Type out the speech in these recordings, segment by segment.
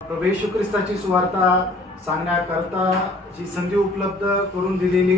प्रभू येशू ख्रिस्ताची सुवार्ता सांगण्याकरता जी संधी उपलब्ध करून दिलेली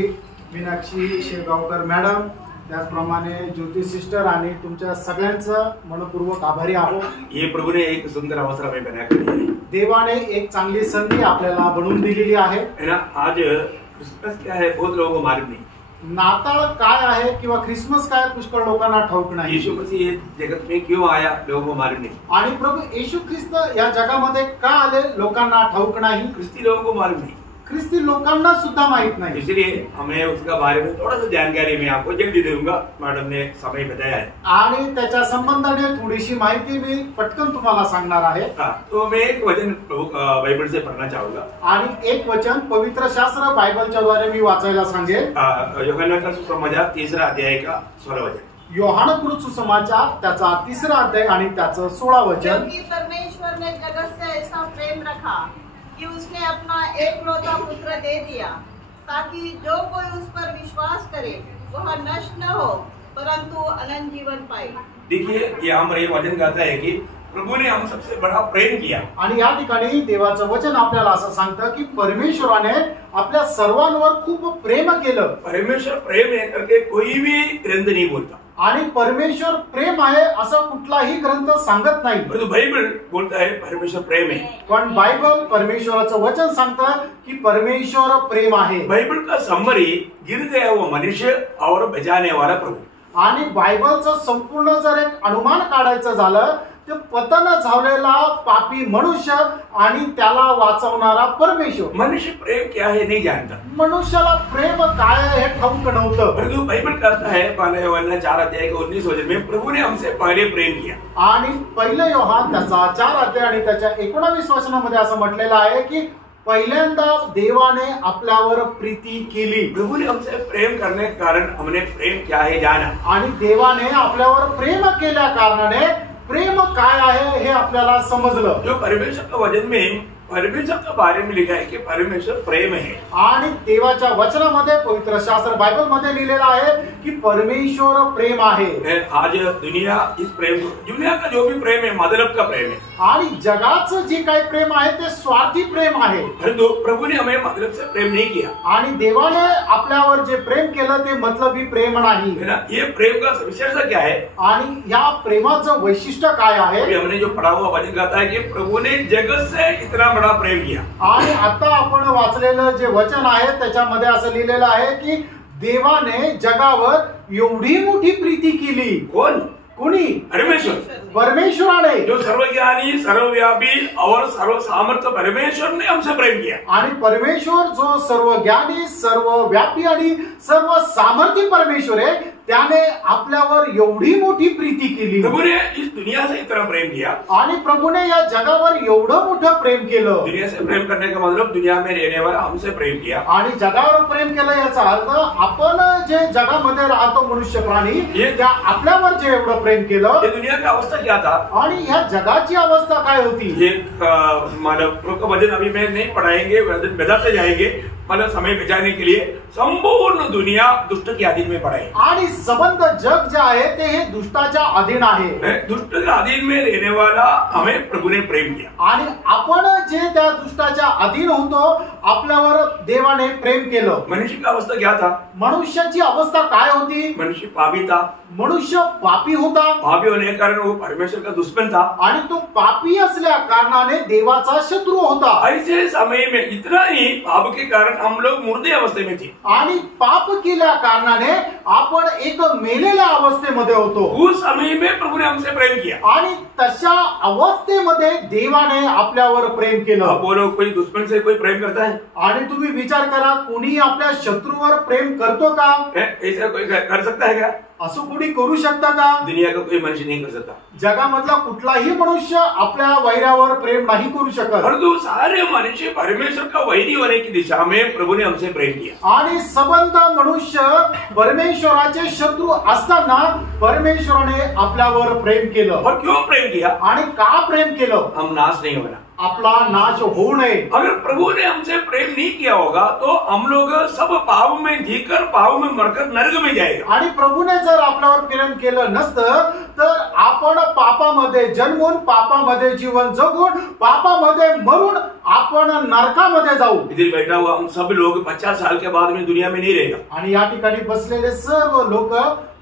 मीनाक्षी शेगावकर मॅडम, त्याचप्रमाणे ज्योती सिस्टर आणि तुमच्या सगळ्यांचं मनपूर्वक आभारी आहोत। ये प्रभु ने एक सुंदर अवसर हमें बनाया है। देवाने एक चांगली संधी आपल्याला बनवून दिलेली आहे ना। आज क्रिसमस क्या है बहुत लोगों को मालूम नहीं। नाताळ काय आहे किंवा ख्रिसमस काय पुष्कळ लोकांना ठाऊक नाही। यीशु मसीह जगत में क्यों आया लोगों को मालूम नहीं। आणि प्रभू येशू ख्रिस्त या जगामध्ये का आले लोकांना ठाऊक नाही। ख्रिस्ती लोगों को मालूम नहीं, ख्रिस्ती लोकांना सुद्धा माहित नाही। इसलिए हमें उसका बारे में थोड़ा सा जानकारी मैं आपको जल्दी दूंगा। मैडम ने समय बताया है आणि त्याच्या संबंधाने थोडीशी माहिती मी पटकन तुम्हाला सांगणार आहे। तो मैं एक वचन बाइबल से पढ़ना चाहूंगा आणि एक वचन पवित्र शास्त्र बायबलच्या द्वारे मी वाचायला सांगेल। यूहन्ना का सुसमाचार 3 अध्याय का 16 वचन। योहानकृत सुसमाचार त्याचा 3 अध्याय आणि त्याचं 16 वचन। क्योंकि परमेश्वर ने जगत से ऐसा प्रेम रखा कि उसने अपना एकलौता पुत्र दे दिया, ताकि जो कोई उस पर विश्वास करे वह नष्ट न हो परंतु अनंत जीवन पाए। देखिए यहाँ पर ये वचन कहता है कि प्रभु ने हम सबसे बड़ा प्रेम किया। आणि या ठिकाणी देवाचं वचन आपल्याला असं सांगतं की परमेश्वराने आपल्या सर्वांवर खूप प्रेम केलं। परमेश्वर प्रेम है करके कोई भी ग्रंथ नहीं बोलता। आणि परमेश्वर प्रेम आहे असं कुठलाही ग्रंथ सांगत नाही। परंतु बाइबल बोलता है परमेश्वर प्रेम है। पण बायबल परमेश्वराचं वचन सांगतं की परमेश्वर प्रेम आहे। बाइबल का समरी गिर गया वो मनुष्य और बचाने वाला प्रभु। आणि बायबलचं संपूर्ण जर एक अनुमान काढायचं झालं ते पतन झालेला पापी मनुष्य आणि त्याला वाचवणारा परमेश्वर। मनुष्य प्रेम क्या है नहीं जानता। मनुष्याला प्रेम काय आहे हे ठाऊक नव्हतं। परंतु बाइबल कहता है पहले यूहन्ना 4 अध्याय के 19 वचन में प्रभु ने हमसे पहले प्रेम किया। आणि पहिलं योहान त्याचा 4 अध्याय आणि त्याच्या 19 वचनामध्ये असं म्हटलेलं आहे की पहिल्यांदा देवाने आपल्यावर प्रीती केली। प्रभु ने हमसे प्रेम करने के कारण हमने प्रेम क्या है जाना। आणि देवाने आपल्यावर प्रेम केल्या कारणाने प्रेम काय आहे हे आपल्याला समजलं। जो परमेश्वर का वचन में परमेश्वर के बारे में लिखा है कि परमेश्वर प्रेम है। आणि देवाच्या वचनामध्ये पवित्र शास्त्र बायबल मध्ये लिहिलेलं आहे की परमेश्वर प्रेम आहे। आज दुनिया इस प्रेम को, दुनिया का जो भी प्रेम है मतलब का प्रेम है। आणि जगाचं जे काही प्रेम आहे ते स्वार्थी प्रेम आहे। परंतु प्रभु ने हमें मतलब से प्रेम नहीं किया। आणि देवाने आपल्यावर जे प्रेम केलं ते मतलबी प्रेम नाही। ये प्रेम का विशेषता क्या है आणि या प्रेमाचं वैशिष्ट्य काय आहे। हमने जो पढ़ा हुआ वचन कहता है कि प्रभु ने जगत से इतना बड़ा प्रेम किया। आणि आता आपण वाचलेलं जे वचन आहे त्याच्यामध्ये असं लिहिलेलं आहे की देवाने जगावर एवढी मोठी प्रीती केली। कोणी? परमेश्वर। परमेश्वराने, जो सर्वज्ञानी सर्वव्यापी और सर्व सामर्थ्य परमेश्वर ने हमसे प्रेम किया। आणि परमेश्वर जो सर्वज्ञानी सर्वव्यापी आणि सर्व सामर्थ्य परमेश्वर आहे त्याने आपल्यावर एवढी मोठी प्रीती केली। प्रभु ने इस दुनिया से इतना प्रेम किया। आणि प्रभूने या जगावर एवढं मोठं प्रेम केलं। दुनिया से प्रेम करने का मतलब दुनिया में रहने वाला हमसे प्रेम किया। आणि जगावर प्रेम केलं याचा अर्थ आपण जे जगामध्ये राहतो मनुष्य प्राणी त्या आपल्यावर जे एवढं प्रेम केलं। ये दुनिया की अवस्था क्या था आणि ह्या जगाची अवस्था काय होती। ये मानव वचन अभी मैं नहीं पढ़ाएंगे, वचन बताते जाएंगे मतलब समय बचाने के लिए। संपूर्ण दुनिया दुष्ट के अधीन में पड़ा है। आणि संबंध जग जे आहे ते हे दुष्टाच्या अधीन आहे। दुष्ट के अधीन में रहने वाला हमें प्रभु ने प्रेम किया। आणि आपण जे त्या दुष्टाच्या अधीन होतो आपल्यावर देवाने प्रेम केलं। मनुष्य की अवस्था क्या था? मनुष्याची अवस्था काय होती? मनुष्य पापी था। मनुष्य पापी होता। पापी होने के कारण वो परमेश्वर का दुश्मन था। आणि तो पापी असल्या कारणाने देवाचा शत्रू होता। ऐसे समय में इतना ही पाप के कारण हम लोग मुर्दे अवस्थे में थे। आणि पाप केल्या कारणाने आपण एक मेलेल्या अवस्थेमध्ये होतो। उस समय में प्रभु ने हमसे प्रेम किया। आणि तशा अवस्थेमध्ये देवाने आपल्यावर प्रेम केलं। अब बोलो कोई दुश्मन से कोई प्रेम करता है? आणि तुम्ही विचार करा कोणी आपल्या शत्रूवर प्रेम करतो का? ऐसा कोई कर सकता है क्या? असं कोणी करू शकता का? दुनिया का कोई मनुष्य नहीं कर सकता। जगामधला कुठलाही मनुष्य आपल्या वैरावर प्रेम नाही करू शकत। परंतु सारे मनुष्य परमेश्वर का वैरी होने की दिशा में प्रभु ने हमसे प्रेम किया। आणि संबंध मनुष्य परमेश्वराचे शत्रू असताना परमेश्वराने आपल्यावर प्रेम केलं। और क्यों प्रेम किया? आणि का प्रेम केलं? हम नाश नहीं होना। आपला नाश होऊ नये. अगर प्रभु ने हमसे प्रेम नहीं किया होगा तो हम लोग सब पाप में जीकर पाप में मरकर नरक में जाएगा. आणि प्रभूने जर आपल्यावर प्रेम केलं नसतं तर आपण पापामध्ये जन्मून पापामध्ये जीवन जगून पापामध्ये मरून आपण नरकामध्ये जाऊ. इधर बैठा हुआ हम सब लोग 50 साल के बाद में दुनिया में नहीं रहेगा. आणि या ठिकाणी बसलेले सर्व लोक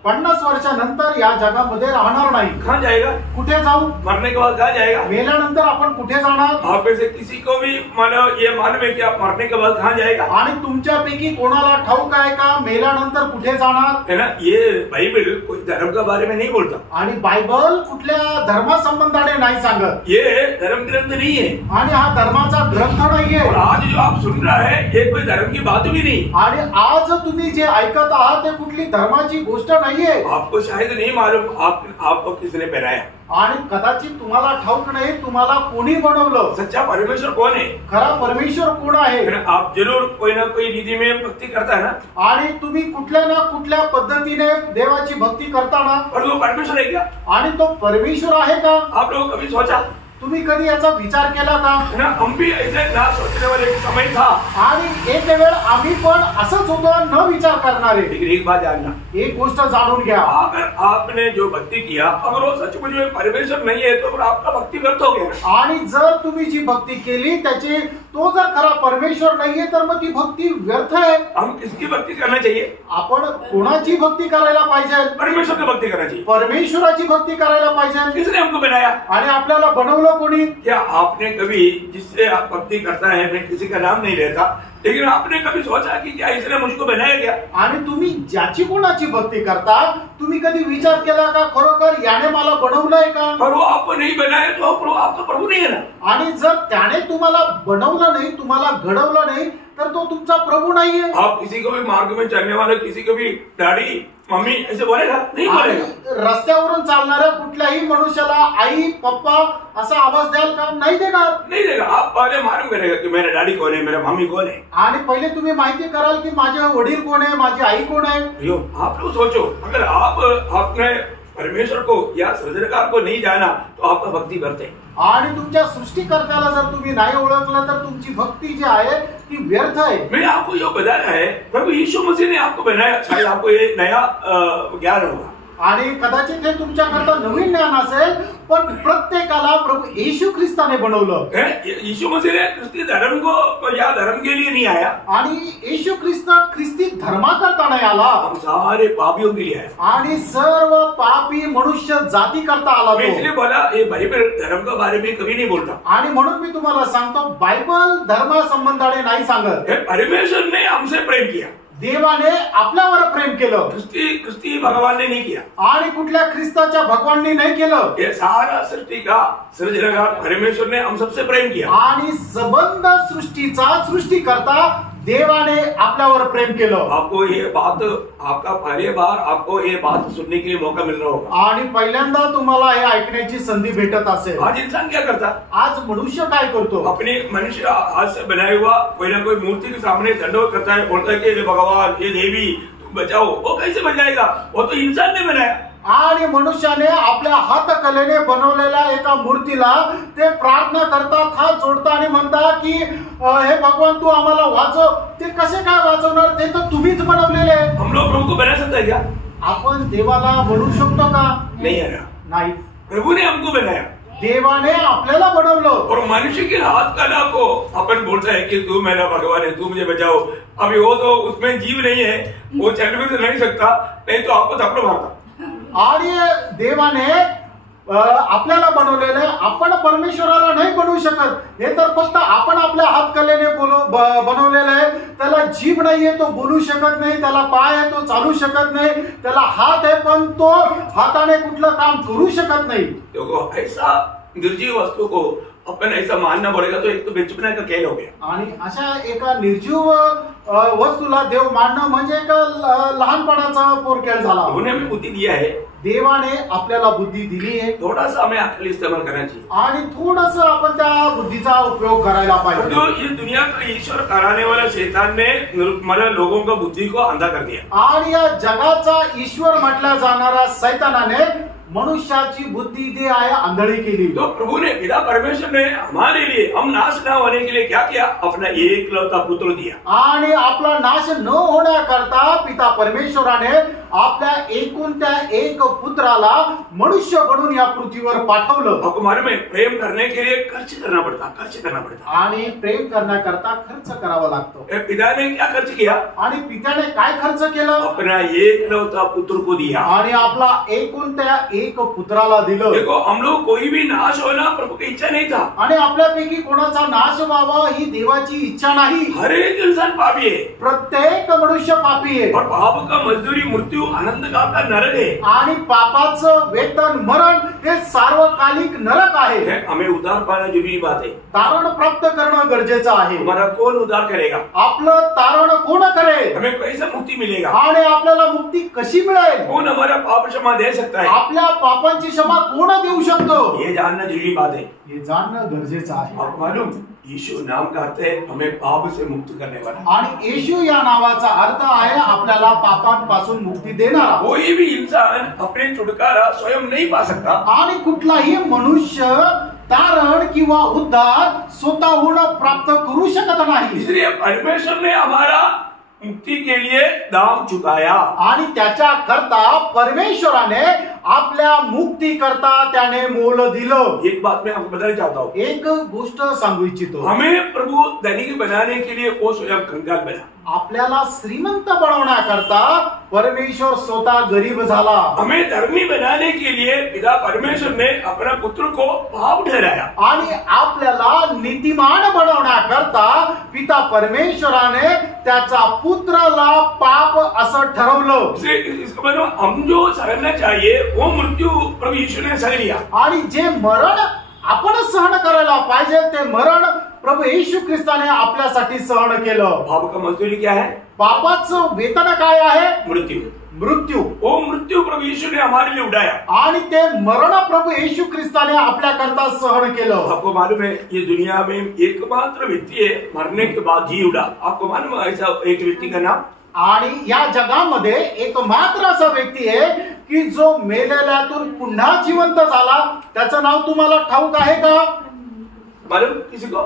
50 वर्षानंतर या जगामध्ये राहणार नाही. कहाँ जाएगा? कुठे जाऊ? मरने के बाद कहाँ जाएगा? मेल्यानंतर आपण कुठे जाणार? आप में से किसी को भी मानो ये मालूम है कि आप मरने के बाद कहाँ जाएगा? आणि तुमच्यापैकी कोणाला ठाऊक आहे का मेल्यानंतर कुठे जाणार? है ना, ये बाइबल कोई धर्म के बारे में नहीं बोलता. आणि बायबल कुठल्या धर्मासंबंधाने नाही सांगत. ये धर्म ग्रंथ नहीं है. आणि हा धर्माचा ग्रंथ नाहीये. और आज जो आप सुन रहा है ये कोई धर्म की बात भी नहीं. आणि आज तुम्ही जे ऐकत आहात ते कुठली धर्माची गोष्ट नाहीये. आपको शायद नहीं मालूम आपको किसने पहनाया. आणि कदाचित तुम्हाला ठाऊक नाही तुम्हाला कोणी बनवलं. सच्चा परमेश्वर कौन है? खरा परमेश्वर कोण आहे? आप जरूर कोई ना कोई विधि में भक्ति करता है ना. आणि तुम्ही कुठल्या ना कुठल्या पद्धतीने देवाची भक्ती करता ना. और वो परमेश्वर है क्या? आणि तो परमेश्वर आहे का? आप लोग कभी सोचा? तुम्ही कधी याचा विचार केला का? ना हम भी ऐसे ना सोचने वाले एक समय था. आणि एक वेळ आम्ही पण असंच होतो न विचार करणारे. लेकिन एक बात जानना, एक गोष्ट जाणून घ्या. अगर आपने जो भक्ति किया अगर वो सचमुच में परमेश्वर नहीं है तो फिर आपका भक्ति व्यर्थ हो गया. आणि जर तुम्ही जी भक्ती केली त्याची तो जर खरा परमेश्वर नाहीये तर मग ती भक्ती व्यर्थ आहे. हम किसकी भक्ति करना चाहिए? आपण कोणाची भक्ती करायला पाहिजे? परमेश्वर की भक्ति करना चाहिए. परमेश्वराची भक्ती करायला पाहिजे. किसने हमको बनाया? आणि आपल्याला बनवलं कोणी? क्या आपने कभी, जिससे आप भक्ति करता है, मैं किसी का नाम नहीं लेता, लेकिन आपने कभी सोचा कि क्या इसने मुझको बनाया क्या? आणि तुम्ही ज्याची कोणाची भक्ती करता तुम्ही कधी विचार केला का खरोखर याने मला बनवलंय का? और वो आपको नहीं बनाया तो आपका प्रभु नहीं है ना. आणि जर त्याने तुम्हाला बनवलं नाही तुम्हाला घडवलं नाही तर तो तुमचा प्रभू नाहीये. आप किसी को भी मार्ग में चलने वाले किसी को भी डैडी मम्मी ऐसे बोलेगा? नहीं बोलेगा. रस्त्यावरून चालणाऱ्या कुठल्याही मनुष्याला आई पप्पा असा आवाज द्याल का? नाही देणार. नहीं देगा. आप पहले मालूम करेगा कि मेरा डैडी कौन है, मेरा मम्मी कौन है. आणि पहिले तुम्ही माहिती कराल की माझे वडील कोण आहे, माझी आई कोण आहे. यो आप लोग सोचो, अगर आप अपने परमेश्वर को या सृजनकार को नहीं जाना तो आपका भक्ति व्यर्थ है. आणि तुमच्या सृष्टिकर्त्याला जर तुम्ही नाही ओळखलं तर तुमची भक्ती जी आहे ती व्यर्थ आहे. मैं आपको यो बता रहा है प्रभु यीशु मसीह ने आपको बनाया. शायद आपको ये नया ज्ञान होगा. आणि कदाचित हे तुमच्याकरता नवीन ज्ञान असेल पण प्रत्येकाला प्रभु येशू ख्रिस्ताने बनवलं. यीशु मसीह ने ख्रिस्ती धर्म को या धर्म के लिए नहीं आया. आणि येशू ख्रिस्त ख्रिस्ती धर्माकरता नाही आला. हम सारे पापियों के लिए आया. आणि सर्व पापी मनुष्य जाती करता आला. मैं इसलिए बोला ये बाइबल धर्म के बारे में कभी नहीं बोलता. आणि म्हणून मी तुम्हाला सांगतो बायबल धर्मासंबंधाने नाही सांगत. परमेश्वर ने हमसे प्रेम किया. देवाने आपल्यावर प्रेम केलं. ख्रिस्ती भगवान ने नहीं किया. आणि कुठल्या ख्रिस्ताच्या भगवानने नाही केलं. ये सारा सृष्टि का सृजनकार परमेश्वर ने हम सबसे प्रेम किया. आणि संबंध सृष्टीचा सृष्टिकर्ता देवाने आपल्यावर प्रेम केलं. आपको ये बात आपका पहली बार आपको ये बात सुनने के लिए मौका मिल रहा होगा. आणि पहिल्यांदा तुम्हाला हे ऐकण्याची संधी भेटत असेल. आज इंसान क्या करता? आज मनुष्य काय करतो? अपने मनुष्य हाथ से बनाया हुआ कोई ना कोई मूर्ति के सामने दंडवत करता है, बोलता है कि ये भगवान ये देवी तुम बचाओ. वो कैसे बचाएगा? वो तो इंसान ने बनाया. आणि मनुष्याने आपल्या हातकलेने बनवलेल्या एका मूर्तीला ते प्रार्थना करतात, हात जोडतात आणि म्हणतात की हे भगवान तू आम्हाला वाचव. ते कसे काय वाचवणार? ते तर तुम्हीच बनवलेले. हम लोग प्रभु को बना सकते हैं क्या? आपण देवाला बनवू शकतो का? नहीं है ना. नाही. प्रभु ने हमको बनाया. देवाने आपल्याला बनवलं. और मनुष्य की हाथ कला को अपन बोलता है कि तू मेरा भगवान है, तू मुझे बचाओ. अभी वो तो उसमें जीव नहीं है, वो चल भी नहीं सकता, नहीं तो आपको थप्पड़ मारता. आणि देवाने आपल्याला बनवलेलं आहे. आपण परमेश्वराला नाही बनवू शकत. हे तर फक्त आपण आपल्या हातकलेने बनवलेलं आहे. त्याला जीभ नाहीये, तो बोलू शकत नाही. त्याला पाय आहे, तो चालू शकत नाही. त्याला हात आहे पण तो हाताने कुठलं काम करू शकत नाही. देखो ऐसा निर्जीव वस्तु को अपन ऐसा मानना पड़ेगा तो एक तो बेचपना का खेल हो गया. आणि अशा एका निर्जीव वस्तूला देव मानणं म्हणजे एक लहानपणाचा पोरखेळ झाला. उन्होंने हमें बुद्धि दिया है. देवाने आपल्याला बुद्धी दिली आहे. थोड़ा सा हमें अक्ल इस्तेमाल करना चाहिए. आणि थोडस आपण त्या बुद्धीचा उपयोग करायला पाहिजे. तो ये दुनिया का ईश्वर कराने वाला शैतान ने मतलब लोगों का बुद्धि को अंधा कर दिया. आणि या जगाचा ईश्वर म्हटला जाणारा सैतानाने मनुष्याची बुद्धी जी आहे आंधळी केली। तो प्रभु ने, पिता परमेश्वर ने हमारे लिए, हम नाश न होने के लिए क्या किया? अपना एकलौता पुत्र दिया। आणि आपला नाश न होण्याकरता पिता परमेश्वराने आपल्या एकुलत्या एक पुत्राला मनुष्य बनून या पृथ्वीवर पाठवलं। आपको मालूम है, प्रेम करने के लिए खर्च करना पड़ता। आणि प्रेम करण्याकरता खर्च करावा लागतो। पिता ने क्या खर्च किया? आणि पित्याने काय खर्च केलं? अपना एकलौता पुत्र को दिया। आणि आपला एकुलत्या एक पुत्राला दिलं। देखो, हम लोग कोई भी नाश होना प्रभु की इच्छा नहीं था। आणि आपल्यापैकी कोणाचा नाश व्हावा ही देवाची इच्छा नाही। हर एक इंसान पापी है, प्रत्येक मनुष्य पापी आहे। और पाप का मजदूरी मृत्यू, आनंद का नरक है। आणि पापाचं वेतन मरण हे सार्वकालिक नरक आहे। हमें उद्धार पाना जरूरी बात है। तारण प्राप्त करणं गरजेचं आहे। हमारा कौन उद्धार करेगा? आपलं तारण कोण करेल? हमें कैसे मुक्ति मिलेगा? आणि आपल्याला मुक्ती कशी मिळेल? कौन हमारा पाप क्षमा दे सकता है? आपल्या पापांची क्षमा कोण देऊ शकतो? ये जानना जरूरी बात है। हे जाणणं गरजेचं आहे। आपको मालूम, यीशु नाम का अर्थ है हमें पाप से मुक्त करने वाला। आणि येशू या नावाचा अर्थ आहे आपल्याला पापांपासून मुक्ती देणारा। कोई भी इंसान अपने छुटकारा स्वयं नहीं पा सकता। आणि कुठलाही मनुष्य तारण किंवा उद्धार स्वतःहून प्राप्त करू शकत नाही। इसलिए परमेश्वर ने हमारा मुक्ति के लिए दाम चुकाया। आणि त्याच्या करता परमेश्वराने आपल्या मुक्ती करता त्याने मोल दिलं। एक बात मैं आपको बताना चाहता हूँ, एक गोष्ट सांगू इच्छितो। हमें प्रभु धनिक बनाने के लिए वो स्वयं कंगाल बना। आपल्याला श्रीमंत बनवण्याकरता परमेश्वर स्वतः गरीब झाला। हमें धर्मी बनाने के लिए पिता परमेश्वर ने अपना पुत्र को पाप ठहराया। आणि आपल्याला नीतिमान बनवण्याकरता पिता परमेश्वराने त्याचा पुत्राला पाप असं ठरवलं। इसका मतलब हम जो सहना चाहिए वो मृत्यू प्रभु यीशु ने सह लिया। आणि जे मरण आपण सहन करायला पाहिजे ते मरण प्रभु येशू ख्रिस्ताने आपल्यासाठी सहन केलं। पाप का मजदूरी क्या है? पापाचं वेतन काय आहे? मृत्यू। मृत्यू। वो मृत्यू प्रभु यीशु ने हमारे लिए उठाया। आणि ते मरण प्रभु येशू ख्रिस्ताने आपल्याकरता सहन केलं। आपको मालूम है, ये दुनिया में एकमात्र व्यक्ति है मरने के बाद जी उठा। आपको मालूम है ऐसा एक व्यक्ति का नाम? आणि या जगामध्ये एकमात्र असा व्यक्ती आहे की जो मेलेल्यातून पुन्हा जिवंत झाला। त्याचं नाव तुम्हाला ठाऊक आहे का? मालूम किसी को?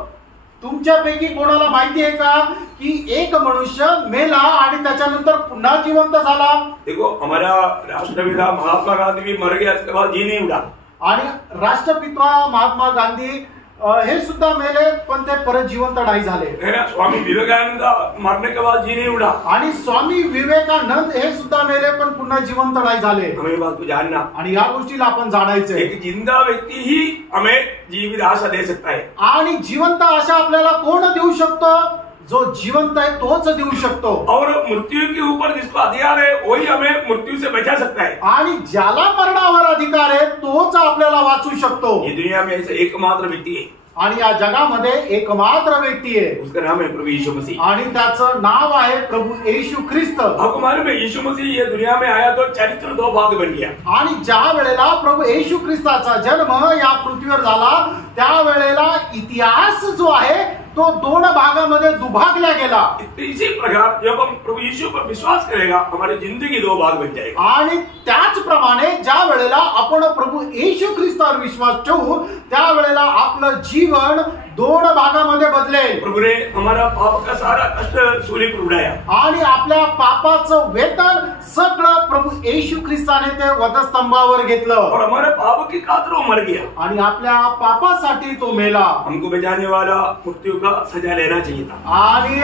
तुमच्यापैकी कोणाला माहिती आहे का की एक मनुष्य मेला आणि त्याच्यानंतर पुन्हा जिवंत झाला? देखो, हमारा राष्ट्रपिता महात्मा गांधी भी मर गया, उसके बाद जी नहीं उठा। आणि राष्ट्रपिता महात्मा गांधी हे सुद्धा मेले पण ते परत जिवंत नाही झाले। स्वामी विवेकानंद मरने के बाद जी नहीं उठा। आणि स्वामी विवेकानंद हे सुद्धा मेले पण पुन्हा जिवंत नाही झाले। हमें बात को जानना, आणि या गोष्टीला आपण जाणायचं आहे। एक जिंदा व्यक्ती ही हमें जीवित आशा दे सकता है। आणि जिवंत आशा आपल्याला कोण देऊ शकतो? जो जिवंत आहे तोच देऊ शकतो। और मृत्यू के ऊपर जिसका अधिकार है वही हमें मृत्यू से बचा सकता है। आणि ज्याला मरणावर अधिकार आहे तोच आपल्याला वाचू शकतो। ये दुनिया में ऐसा एकमात्र व्यक्ती है। आणि या जगामध्ये एकमात्र व्यक्ती आहे, उसका नाम है प्रभु यीशु मसीह। आणि त्याचं नाव आहे प्रभु येशू ख्रिस्त। आपको मालूम है, यीशु मसीह ये दुनिया में आया तो चरित्र दो भाग बन गया। आणि ज्या वेळेला प्रभु येशू ख्रिस्ताचा जन्म या पृथ्वीवर झाला त्यावेळेला इतिहास जो आहे तो दोन भागामध्ये दुभागला गेला। इसी प्रकार जब हम प्रभु यीशु पर विश्वास करेगा हमारी जिंदगी दो भाग बन जाएगी। आणि त्याचप्रमाणे ज्या वेळेला आपण प्रभु येशू ख्रिस्तावर विश्वास ठेवू त्यावेळेला आपलं जीवन दोन भागामध्ये बदलेल। प्रभु ने हमारा पाप का सारा कष्ट सूली पर उड़ाया। आणि आपल्या पापाचं वेतन सगळं प्रभु येशू ख्रिस्ताने ते वधस्तंभावर घेतलं। और हमारे पाप की खातिर वो मर गया। आणि आपल्या पापासाठी तो मेला। हमको बचाने वाला मृत्यू का सजा लेना चाहिए था। आणि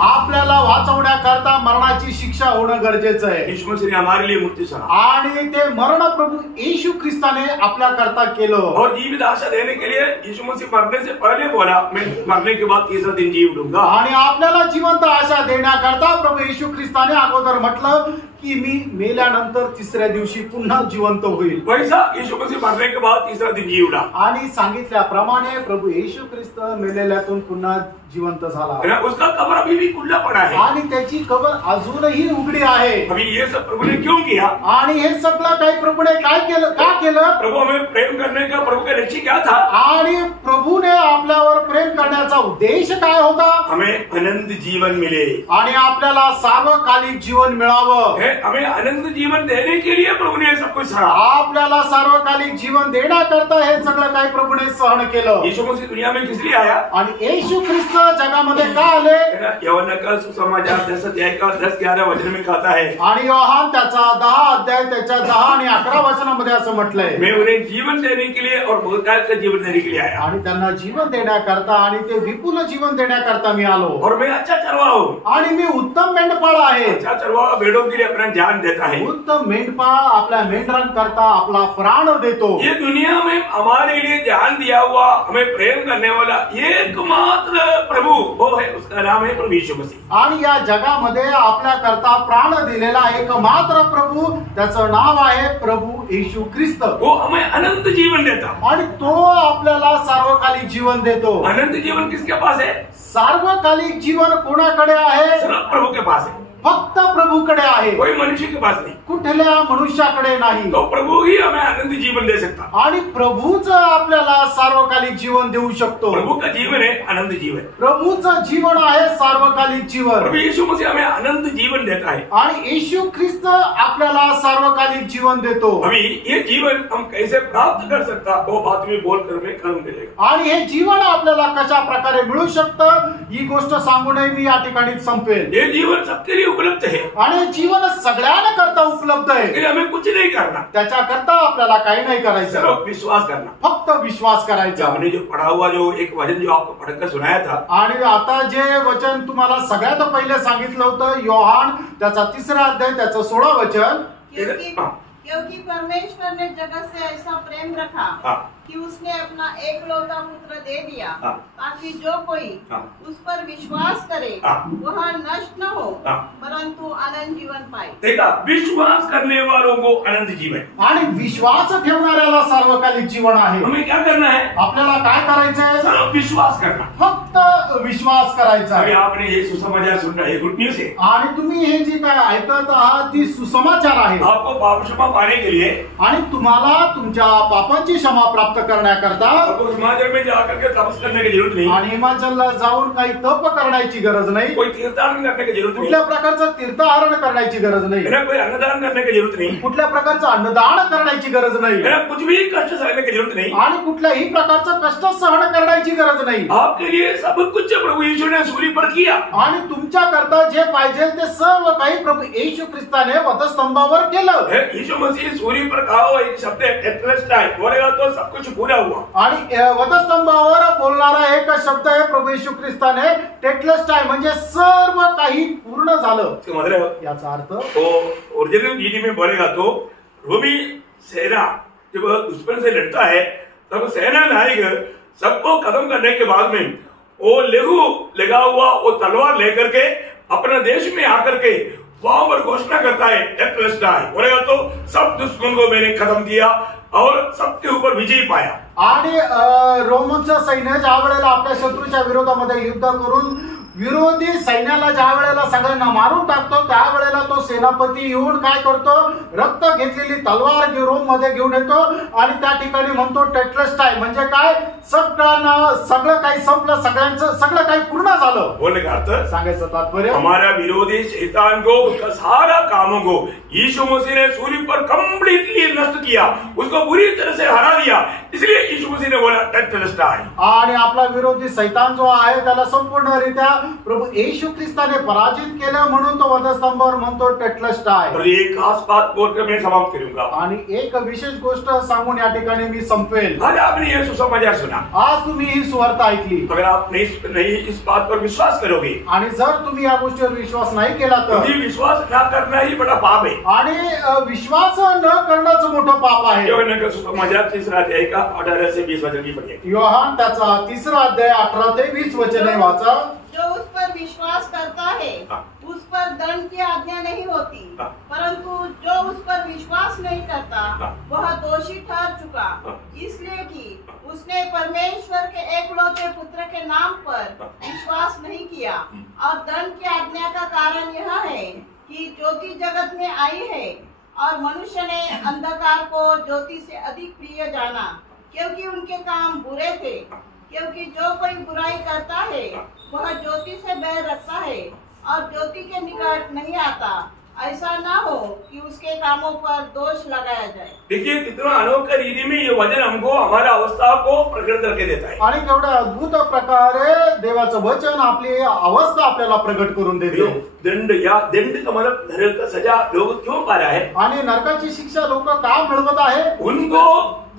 आपल्याला वाचवण्याकरता मरणाची शिक्षा होणं गरजेचं आहे। यीशु मसीह ने हमारे लिए मृत्यू सहा। आणि ते मरण प्रभु येशू ख्रिस्ताने आपल्याकरता केलं। और जीवित आशा देने के लिए यीशु मसीह मरने से पहले बोला, मैं मरने के बाद तीसरा दिन जी उठूंगा। आणि आपल्याला जिवंत आशा देण्याकरता प्रभु येशू ख्रिस्ताने अगोदर म्हटलं की मी मेल्यानंतर तिसऱ्या दिवशी पुन्हा जिवंत होईल। वैसा यीशु मसीह मरने के बाद तीसरा दिन जी उठा। आणि सांगितल्याप्रमाणे प्रभु येशू ख्रिस्त मेलेल्यातून पुन्हा जिवंत झाला। उसका कब्र अभी भी खुला पड़ा है। आणि त्याची कबर अजूनही उघडी आहे। अभी ये सब प्रभु ने क्यों किया? आणि हे सगळं काही प्रभूने काय केलं, का केलं? प्रभु हमें प्रेम करने का प्रभु का लक्ष्य क्या था? आणि प्रभूने आपल्यावर प्रेम प्रेम करण्याचा उद्देश काय होता? हमें अनंत जीवन मिले, आणि आपल्याला सार्वकालिक जीवन मिळावं. हमें अनंत जीवन देने के लिए प्रभु ने सब कुछ सहा. आपल्याला सार्वकालिक जीवन देण्याकरता हे सगळं काही प्रभूने सहन केलं. यीशु मसीह दुनिया में किस लिए आया? आणि येशू ख्रिस्त जगामध्ये का आले? यूहन्ना का सुसमाचार 10 अध्याय का 10-11 वचन में कहता है, आणि योहान त्याचा 10 अध्याय त्याच्या 10 आणि 11 वचनामध्ये असं म्हटलंय, मैं उन्हें जीवन देने के लिए और बहुतायत का जीवन देने के लिए आया. आणि त्यांना जीवन देण्याकरता आणि ते विपुल जीवन देण्याकरता मी आलो. और मैं अच्छा चरवाहा हूँ. आणि मी उत्तम मेंढपाळ आहे. अच्छा चरवाहा भेड़ों के लिए अपना जान देता है. उत्तम मेंढपाळ आपल्या मेंढरांकरता आपला प्राण देतो. ये दुनिया में हमारे लिए जान दिया हुआ, हमें प्रेम करने वाला एकमात्र प्रभु वो है, उसका नाम है प्रभु यीशु मसीह. आणि या जगामध्ये आपल्या करता प्राण दिलेला एकमात्र प्रभू, त्याचं नाव आहे प्रभू येशू ख्रिस्त. वो हमें अनंत जीवन देता. आणि तो आपल्याला सार्वकालिक जीवन देतो. अनंत जीवन किसके पास है? सार्वकालिक जीवन कोणाकडे आहे? सिर्फ प्रभु के पास है. फक्त प्रभूकडे आहे, कोई मनुष्य के पास नहीं. कुठल्या मनुष्याकडे नाही. तो प्रभु ही हमें अनंत जीवन दे सकता. आणि प्रभूच आपल्याला सार्वकालिक जीवन देऊ शकतो. प्रभु का जीवन है अनंत जीवन. प्रभूचं जीवन आहे सार्वकालिक जीवन. प्रभु यीशु मसीह हमें अनंत जीवन देता है. आणि येशू ख्रिस्त आपल्याला सार्वकालिक जीवन देतो. अभी ये जीवन हम कैसे प्राप्त कर सकता, वो बात में बोलकर मैं खत्म करेगा. आणि हे जीवन आपल्याला कशा प्रकारे मिळू शकतं ही गोष्ट सांगूनही मी या ठिकाणी संपेल. ये जीवन सबके लिए उपलब्ध है. आणि जीवन सगळ्यांना करता उपलब्ध आहे. इसलिए हमें कुछ नहीं करना, त्याच्याकरता आपल्याला काही नाही करायचं, सिर्फ विश्वास करना. फक्त विश्वास करायचा. हमने जो पढ़ा हुआ जो एक वचन जो आपको पढ़कर सुनाया था, आणि आता जे वचन तुम्हाला सगळ्यात पहिले सांगितलं होतं योहान त्याचा 3रा अध्याय त्याचं 16 वचन, क्योंकि परमेश्वर ने जगत से ऐसा प्रेम रखा कि उसने अपना एकलौता पुत्र दे दिया, ताकि जो कोई उस पर विश्वास करे वह नष्ट न हो परंतु अनंत जीवन पाए. देखा, विश्वास करने वालों को अनंत जीवन. आणि विश्वास ठेवणाऱ्याला सार्वकालिक जीवन आहे. हमें क्या करना है? आपल्याला काय करायचंय? सिर्फ विश्वास करना. फक्त विश्वास करायचा. अभी आपने ये सुसमाचार सुन रहे, गुड न्यूज है. आणि तुम्ही हे जे काय ऐकत आहात ती सुसमाचार आहे. आपको पाप क्षमा पाने के लिए आणि तुम्हाला तुमच्या पापांची क्षमा प्राप्त करण्याकरता आपको हिमाचल में जाकर के तपस करने की जरूरत नहीं. आणि हिमाचलला जाऊन काही तप करण्याची गरज नाही. कोई तीर्थाटन करने की जरूरत नहीं. कुठल्या प्रकारचं तीर्थाटन करण्याची गरज नाही. कोई अन्नदान करने की जरूरत नहीं. कुठल्या प्रकारचं अन्नदान करण्याची गरज नाही. कुछ भी कष्ट सहने की जरूरत नहीं. आणि कुठल्याही प्रकारचं कष्ट सहन करण्याची गरज नाही. आपके लिए सब कुछ प्रभु यीशु ने सूली पर किया. आणि तुमच्या करता जे पाहिजे ते सर्व काही प्रभू येशू ख्रिस्ताने वधस्तंभावर केलं. यीशु मसीह सूली पर कहा हुआ एक शब्द है टेटलेस्टाई, बोलेगा तो सब कुछ पूरा हुआ. आणि वधस्तंभावर बोलणारा एक शब्द आहे प्रभू येशू ख्रिस्ताने टेटलेस्टाई, म्हणजे सर्व काही पूर्ण झालं. मतलब याचा अर्थ तो ओरिजिनल हिंदी में बोलेगा तो रोमी सेना जब दुश्मन से लड़ता है तब सेना नायक सबको खत्म करने के बाद में वो लहू लगा हुआ वो तलवार लेकर के अपने देश में आकर के वहां पर घोषणा करता है टेटलेस्टाई, बोलेगा तो सब दुश्मन को मैंने खत्म किया और सबके ऊपर विजय पाया. आणि रोमनचं सैन्य ज्या वेळेला आपल्या शत्रूच्या विरोधामध्ये युद्ध करून विरोधी सैन्याला ज्या वेळेला सगळ्यांना मारून टाकतो त्यावेळेला तो सेनापती येऊन काय करतो, रक्त घेतलेली तलवार रोम मध्ये घेऊन येतो आणि त्या ठिकाणी म्हणतो टेटलेस्टाई, म्हणजे काय, सगळं काही संपलं, सगळं काही पूर्ण झालं. बोलने का अर्थ, सांगायचं तात्पर्य, हमारा विरोधी शैतान को उसका सारा कामों को यीशु मसीह ने सूली पर कंप्लीटली नष्ट किया, उसको बुरी तरह से हरा दिया. इसलिए यीशु मसीह ने बोला टेटलेस्टाई. आणि आपला विरोधी शैतान जो आहे त्याला संपूर्णरित्या प्रभू येशू ख्रिस्ताने पराजित केलं म्हणून तो वधस्तंभावर म्हणतो टेटलेस्टाई. और एक खास बात बोलकर मैं समाप्त करूंगा. आणि एक विशेष गोष्ट सांगून या ठिकाणी मी संपवेल. आज आपने ये सुसमाचार सुना, आज तुम्ही ही सुवार्ता ऐकली. अगर आप नहीं इस बात पर विश्वास करोगे आणि जर तुम्ही या गोष्टीवर विश्वास नाही केला तर विश्वास न करना ही बड़ा पाप है. आणि विश्वास न करणंच मोठं पाप आहे. योहान का सुसमाचार 3रा अध्याय का 18 से 20 वचन की पढ़िए. योहान त्याचा 3रा अध्याय 18 ते 20 वचन वाचा. जो उस पर विश्वास करता है उस पर दंड की आज्ञा नहीं होती, परंतु जो उस पर विश्वास नहीं करता वह दोषी ठहर चुका, इसलिए कि उसने परमेश्वर के एकलौते पुत्र के नाम पर विश्वास नहीं किया. और दंड की आज्ञा का कारण यह है कि ज्योति जगत में आई है और मनुष्य ने अंधकार को ज्योति से अधिक प्रिय जाना, क्योंकि उनके काम बुरे थे. क्योंकि जो कोई बुराई करता है वह ज्योति से बैर रखता है और ज्योति के निकट नहीं आता, ऐसा ना हो कि उसके कामों पर दोष लगाया जाए। देखिए कितना अनोखा रीति में ये वचन हमको हमारा अवस्था को प्रकट करके देता है। आणि केवढ्या अद्भुत प्रकारे देवाचं वचन आपली अवस्था आपल्याला प्रकट करून देते। दंड या दंड का मतलब नरक का सजा लोग क्यों पा रहा है, आणि नरकाची शिक्षा लोक का मिळवत आहे? उनको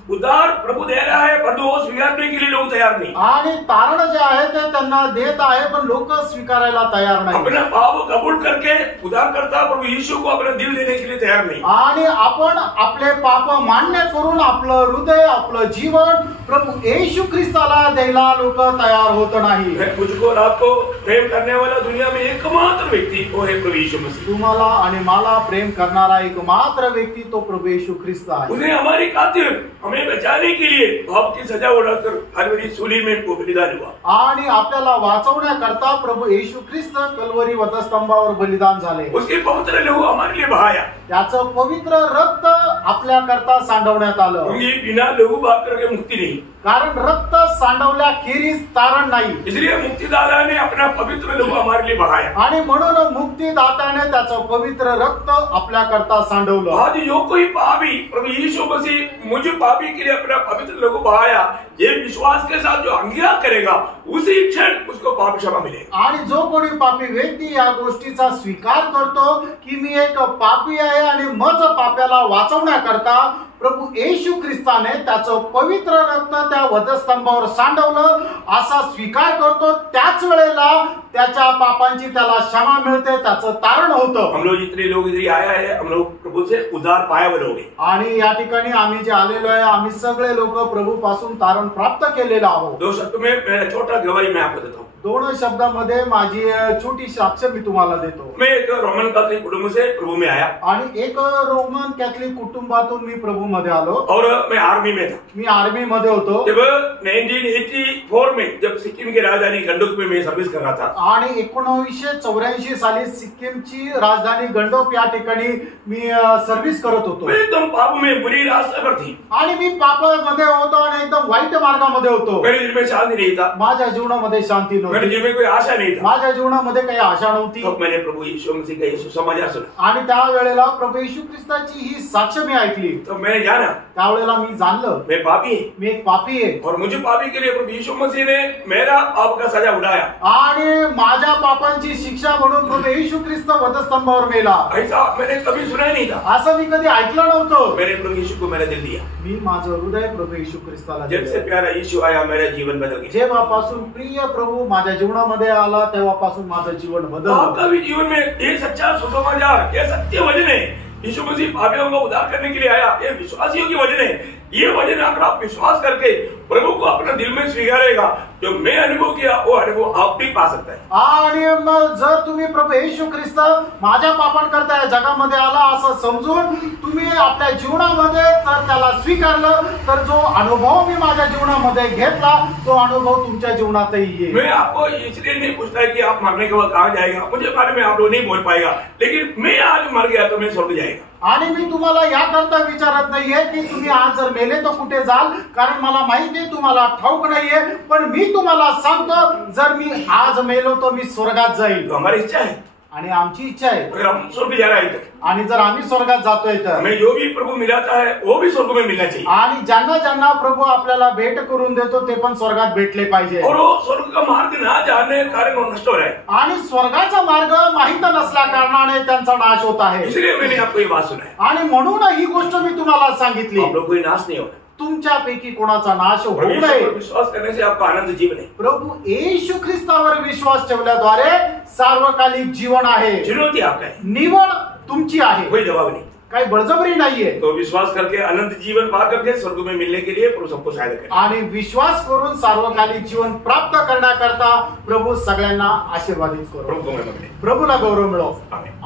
उदार प्रभु दे रहा है परंतु वो स्वीकारने के लिए लोग तैयार नहीं। आणि तारण जे आहे ते त्यांना देत आहे पण लोक स्वीकारायला तयार नाही। अपना पाप कबूल करके उदार करता प्रभु यीशु को अपना दिल देने के लिए तैयार नहीं। आणि आपण आपले पाप मान्य करून आपलं हृदय आपलं जीवन प्रभु येशू ख्रिस्ताला द्यायला लोक तयार होत नाही। मुझको और आपको प्रेम करने वाला दुनिया में एकमात्र व्यक्ति वो है प्रभु यीशु मसीह। तुम्हाला आणि मला प्रेम करणारा एकमात्र व्यक्ती तो प्रभु येशू ख्रिस्त आहे। उसने हमारी खातिर हमें बचाने के लिए पाप की सजा उड़ाकर कलवरी सूली में को बलिदान हुआ। आणि आपल्याला वाचवण्याकरता प्रभु येशू ख्रिस्त कलवरी वधस्तंभावर बलिदान झाले। उसके पवित्र लहू हमारे लिए बहाया, त्याचं पवित्र रक्त आपल्या करता सांडवण्यात आलं। क्योंकि बिना लहू बहाकर के मुक्ति नहीं, कारण रक्त सांडवल्या खेरीज तारण नाही। इसलिए मुक्तिदाता ने अपना पवित्र लहू हमारे लिए बहाया आणि म्हणून मुक्तिदात्याने त्याचं पवित्र रक्त आपल्या करता सांडवलं। आज जो कोई पापी प्रभु यीशु मसीह मुझे पापी के लिए अपना पवित्र लहू बहाया, ये विश्वास के साथ जो अंगीकार करेगा उसी क्षण उसको पाप क्षमा मिलेगा। आणि जो कोणी पापी व्यक्ती या गोष्टीचा स्वीकार करतो की मी एक पापी आहे आणि मज पाप्याला वाचवण्याकरता प्रभु येशू ख्रिस्ताने त्याचं पवित्र रक्त त्या वधस्तंभावर सांडवलं असा स्वीकार करतो, त्याच वेळेला त्याच्या पापांची त्याला क्षमा मिळते, त्याचं तारण होतं। हम लोग जितने लोग इधर आया है हम लोग प्रभु से उद्धार पाया हुए लोग हैं। आणि या ठिकाणी आम्ही जे आलेलो आहे आम्ही सगळे लोक प्रभू पासून तारण प्राप्त केलेलं आहोत। दो शब्द में मेरा छोटा गवाही मैं आपको देता हूँ। दोन शब्दामध्ये माझी छोटी साक्ष मी तुम्हाला देतो। मैं एक रोमन कैथोलिक कुटुंब से प्रभु में आया आणि एक रोमन कैथलिक कुटुंबातून मी प्रभू मध्ये आलो और मैं आर्मी में था। मी आर्मी मध्ये होतो। जब 1984 में जब सिक्किम की राजधानी गंडोक में मैं सर्विस कर रहा था आणि 1984 साली सिक्कीमची राजधानी गंडोक या ठिकाणी मी सर्व्हिस करत होतो। मैं एकदम पाप में बुरी रास्ते पर थी आणि मी पापामध्ये होतो आणि एकदम वाईट मार्गामध्ये होतो। मेरे दिल में शांति नहीं था, माझ्या जीवनामध्ये शांती मेरे नव्हती, दिल में कोई आशा नहीं था। माझ्या जीवनामध्ये काही आशा नव्हती। तो मैंने प्रभु यीशु मसीह का यीशु समाचार सुना आणि त्या वेळेला प्रभू येशू ख्रिस्ताची ही साक्ष मी ऐकली। तो मैंने जाना त्यावेळेला मी जाणलं मैं पापी है मी एक पापी आहे और मुझे पापी के लिए प्रभु यीशु मसीह ने मेरा पाप का सजा उठाया। आणि माझ्या पापांची शिक्षा म्हणून प्रभू येशू ख्रिस्त वधस्तंभावर मेला। ऐसा मैंने कभी सुना ही नहीं था। असं मी कधी ऐकलं नव्हतं। मैंने प्रभु यीशु को मेरा दिल दिया। मी माझं हृदय प्रभू येशू ख्रिस्ताला जब से दिलं। प्यारा यीशु आया मेरा जीवन बदल गया। जेव्हापासून प्रिय प्रभू माझ्या जीवनामध्ये आला तेव्हापासून माझं जीवन बदललं। आपका भी जीवन में ये सच्चा सुसमाचार, ये सत्य वचन है। यीशु मसीह पापियों को उद्धार करने के लिए आया, ये विश्वासियों की वचन है। ये वचन अगर आप विश्वास करके प्रभु को अपना दिल में स्वीकारेगा, जो मैं अनुभव किया वो अनुभव आप भी पा सकता है। आणि मग जर तुम्ही प्रभू येशू ख्रिस्त माझ्या पापांकरता या जगामध्ये आला असं समजून तुम्ही आपल्या जीवनामध्ये जर त्याला स्वीकारलं तर जो अनुभव मी माझ्या जीवनामध्ये घेतला तो अनुभव तुमच्या जीवनातही येईल। मैं आपको इसलिए नहीं पूछता है कि आप मरने के बाद कहाँ जाएगा, मुझे बारे में आप लोग नहीं बोल पाएगा, लेकिन मैं आज मर गया तो मैं स्वर्ग जाएगा। आणि मी तुम्हाला याकरता विचारत नाहीये की तुम्ही आज जर मेले तो कुठे जाल, कारण मला माहिती आहे तुम्हाला ठाऊक नाहीये, पण मी तुम्हाला सांगतो जर मी आज मेलो तो मी स्वर्गात जाईल। तो हमारी इच्छा है आणि आमची इच्छा आहे अगर हम स्वर्ग जा रहे हैं आणि जर आम्ही स्वर्गात जातोय तर हमें जो भी प्रभु मिलाता है वो भी स्वर्ग में मिलना चाहिए। आणि ज्यांना ज्यांना प्रभु आपल्याला भेट करून देतो ते पण स्वर्गात भेटले पाहिजे। और वो स्वर्ग का मार्ग ना जानने के कारण वो नष्ट हो रहा है। आणि स्वर्गाचा मार्ग माहित नसल्या कारणाने त्यांचा नाश होत आहे। इसलिए मैंने आपको ये बात सुनाई आणि म्हणून ही गोष्ट मी तुम्हाला सांगितली, आप लोग कोई नाश नहीं होना। तुमच्यापैकी कोणाचा नाश होऊ प्रभु यीशु नये। पर विश्वास करने से आपका आनंद जीवन है। प्रभू येशू ख्रिस्तावर विश्वास ठेवल्याद्वारे सार्वकालिक जीवन आहे। चुनौती आपका है, निवड तुमची आहे, कोई जवाब नहीं। काही बळजबरी नाहीये। तो विश्वास करके अनंत जीवन पा करके स्वर्ग में मिलने के लिए प्रभु सबको सहायता करे। आणि विश्वास करून सार्वकालिक जीवन प्राप्त करण्याकरता प्रभू सगळ्यांना आशीर्वादित करो। प्रभु को महिमा मिले। प्रभूला गौरव मिळो। आमीन।